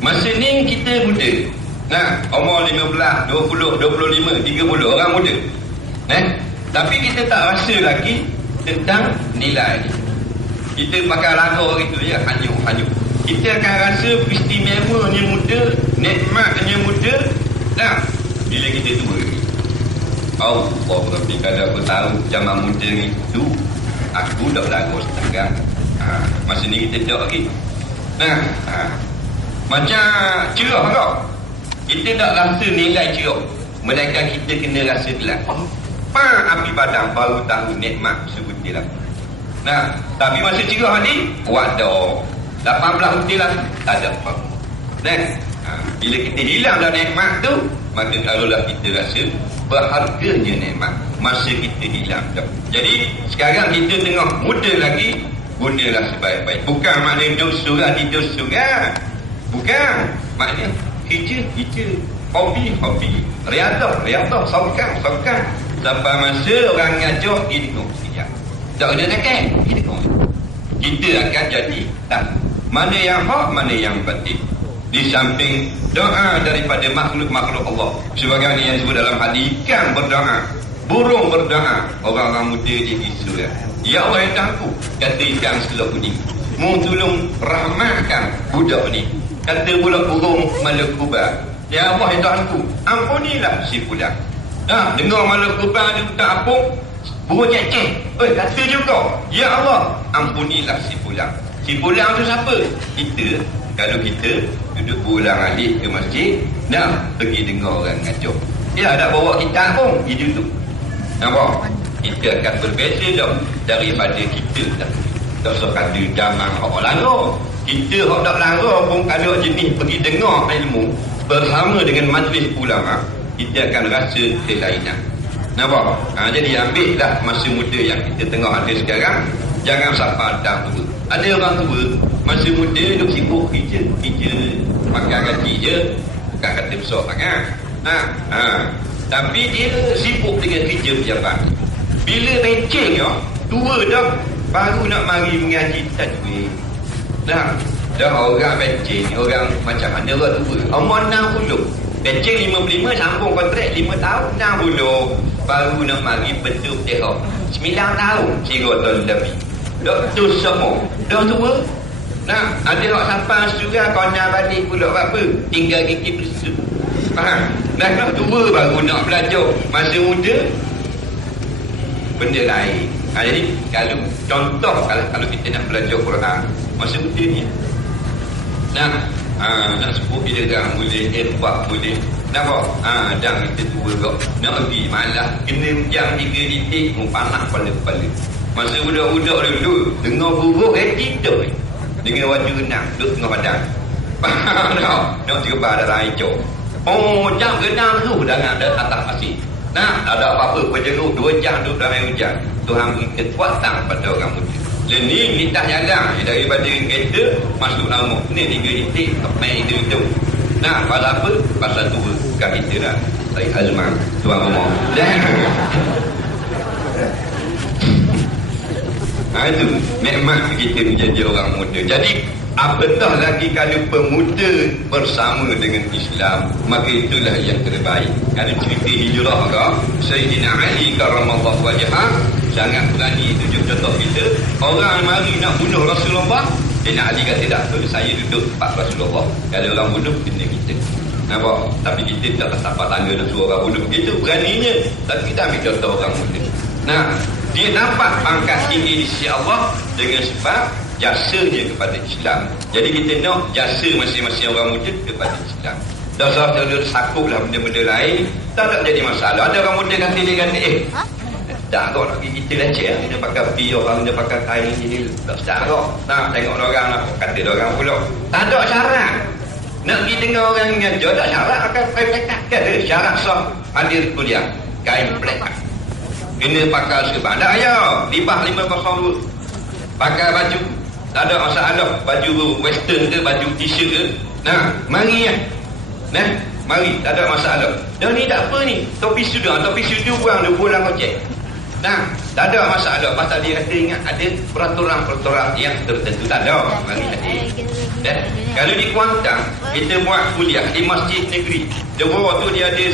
Masa ni kita muda. Nah, umur 15, 20, 25, 30 orang muda. Tapi kita tak rasa lagi tentang nilai ni. Kita pakai lagu gitu ya, hanyut. Kita akan rasa istimewanya muda, nikmatnya muda. Nah, bila kita tua lagi. Allah, tapi kalau aku tahu zaman muda itu, aku dah lagu setengah. Masa ni kita tak lagi. Macam cerah kau. Kita tak rasa nilai cerah, melainkan kita kena rasa gelap. Api padang baru tahu nikmat sebutir lah. Tapi masa cerah ni, waduh, 18 butir lah, tak ada apa. Bila kita hilang dah nikmat tu, maka kalaulah kita rasa berharganya nikmat masa kita hilang tu. Jadi sekarang kita tengah muda lagi, gunalah sebaik-baik. Bukan maknanya duduk surah tidur surah, bukan. Maknanya hijau, hobi, riadah, saukan. Sampai masa orang ngajar, dia dengar sekejap. Tak kena takkan, dia dengar. Kita akan jadi tahu mana yang hak, mana yang batil. Di samping doa daripada makhluk-makhluk Allah, sebagaimana yang disebut dalam hadis, ikan berdoa, burung berdoa, orang-orang muda dia isu ya Allah yang tahu, kata ikan selok ni, mu tolong rahmatkan budak ni. Kata pula burung malakubah, ya Allah yang tahu, ampunilah si fulan. Dengar malakubah dia tak ampun, burung ceceh, kata juga, ya Allah ampunilah si fulan. Si fulan tu siapa? Kita. Kalau kita duduk berulang alik ke masjid, pergi dengar orang ngajar, dia tak bawa kitab pun, dia duduk. Nampak? Kita akan berbeza dah daripada kita dah. Tak usah kata zaman orang langgar. Kita orang tak langgar pun kalau jenis pergi dengar ilmu bersama dengan majlis ulama, kita akan rasa kelainan. Nampak? Jadi ambillah masa muda yang kita tengah ada sekarang. Jangan sampai dah tua. Ada orang tua masa muda duduk sibuk kerja, makan gaji je, bukan kata besar sangat. Tapi dia sibuk dengan kerja pejabat. Bila penceng tua dah, baru nak mari mengaji tak duit. Dah orang penceng, orang macam mana orang tua, umur 60, penceng 55, sambung kontrak 5 tahun, 60 baru nak mari betul terok 9 tahun, kira tahun lebih. Doktor semua dah tua. Ada orang sampai juga kau nak balik pula apa, tinggal gigi bersu. Faham? Dah tua baru nak belajar. Masa muda benda lain. Jadi kalau contoh, kalau kita nak belajar Quran masa muda ni, nak sebut bila dah boleh, hebat boleh. Nampak? Dah kita tua kau nak pergi malah kena jam 3 titik, panas kepala. Masa budak-budak dulu dengar buruk tidur dengan baju renang duduk tengah padang. Faham tak? Nak terlepas dalam hijau. Jam renang tu dah ada atas pasir. Tak ada apa-apa, berjeruk 2 jam duduk dalam hujan. Tuhan beri kekuatan pada orang muda. Ni minta jalan daripada kereta masuk nama. Ni 3 titik main itu. Pasal apa? Pasal tua. Bukan kita dah. Tarik azman tuan rumah. Itu nikmat kita menjadi orang muda. Jadi apatah lagi kalau pemuda bersama dengan Islam, maka itulah yang terbaik. Kalau cerita hijrah ke, Sayyidina Ali karramallahu wajhah sangat berani tunjuk contoh kita. Orang mari nak bunuh Rasulullah, Sayyidina Ali kata tak, saya duduk tempat Rasulullah. Kalau orang bunuh, kena kita. Nampak? Tapi kita tak sampai tangga dan suruh orang bunuh. Begitu beraninya. Tapi kita ambil contoh orang muda. Dia dapat pangkat tinggi di sisi Allah dengan sebab jasanya kepada Islam. Jadi kita nak jasa masing-masing orang muda kepada Islam. Dah sahaja dia sakuplah benda-benda lain, tak ada jadi masalah. Ada orang muda kata dia kata, tak kau nak pergi kita leceh, dia pakai pi, orang dia pakai kain ni, tak sedar kau. Tengok orang lah, kata orang pula. Tak ada syarat. Nak pergi dengar orang ngajar, tak syarat pakai kain plekat. Kata syarat sah hadir kuliah, kain plekat. Kena pakai serban. Tak payah libah 502. Pakai baju, tak ada masalah. Baju western ke, baju t-shirt ke, mari mari, tak ada masalah. Dan ni tak apa ni, topi sudu buang dia pulang kocek. Tak ada masalah. Pasal dia kata ingat ada peraturan-peraturan yang tertentu. Tak ada. Mari hadir. Kalau di Kuantan, kita buat kuliah di masjid negeri. Johor tu dia ada